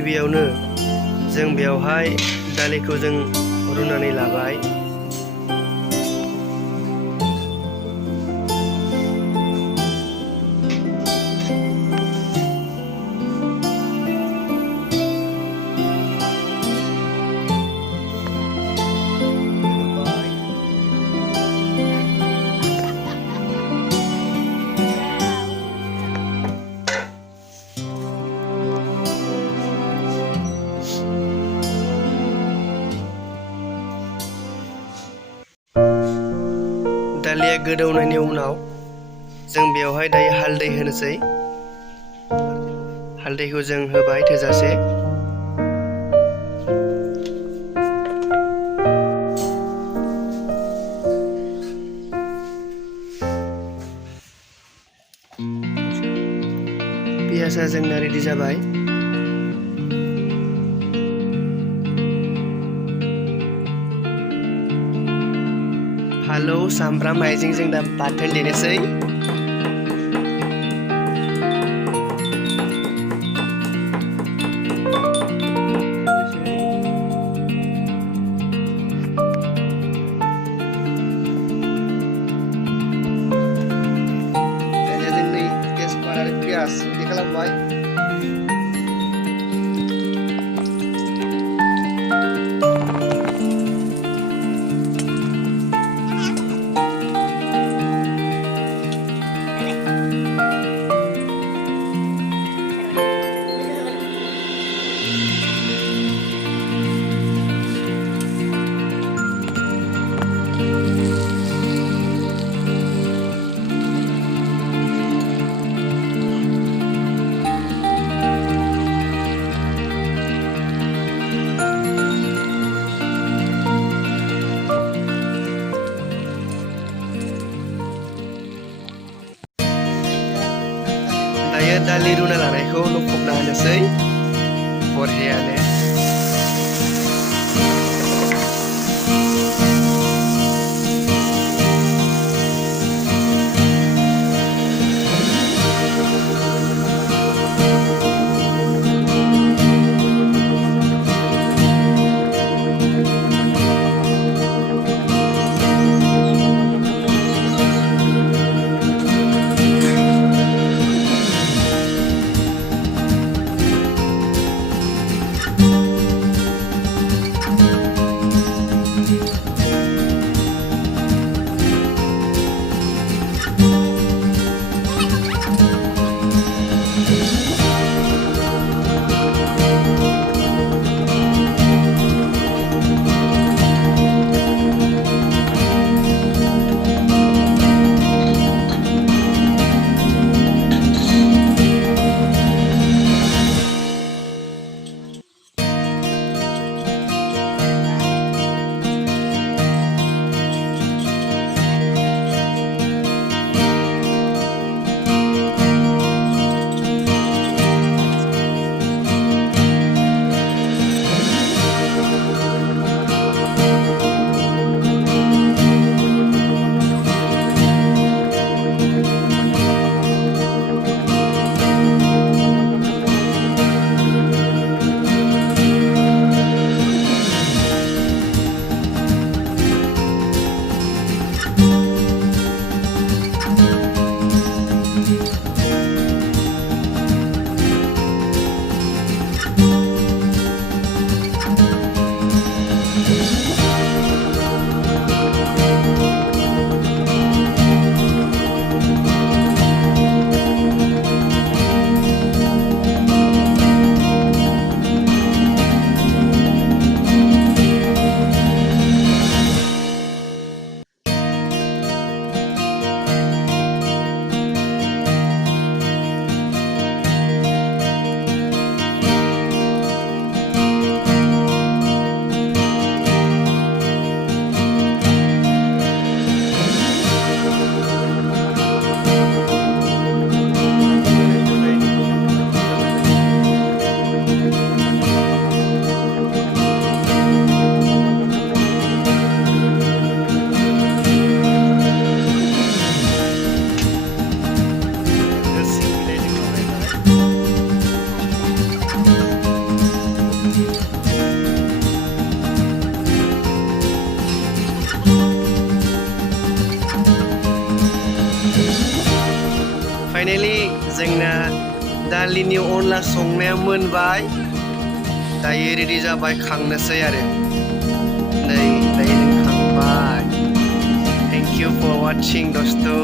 गिबियावनो जों बेवहाय दालिखौ जों रुनानै लाबाय। दालिया गोदौनायनि उनाव जों बेवहाय दायो हालदै होनोसै। हालदैखौ जों होबाय थोजासे। पियासा जोंना रेडि जाबाय। फालौ सामब्राम हाइजें जों दा बाथोन देनोसै। दानिया जों नै तेजपात आरो पियास रेडि खालामबाय। दायो दालि रुना लानायखौ लखबना होनोसै बरहियानो। फाइनेलि जोंना दालिनि अनला संनाया मोनबाय दायो रेडि जाबाय खांनोसै आरो नै दायो जों खांबाय थेंक इउ फर वाचिं दोस्तों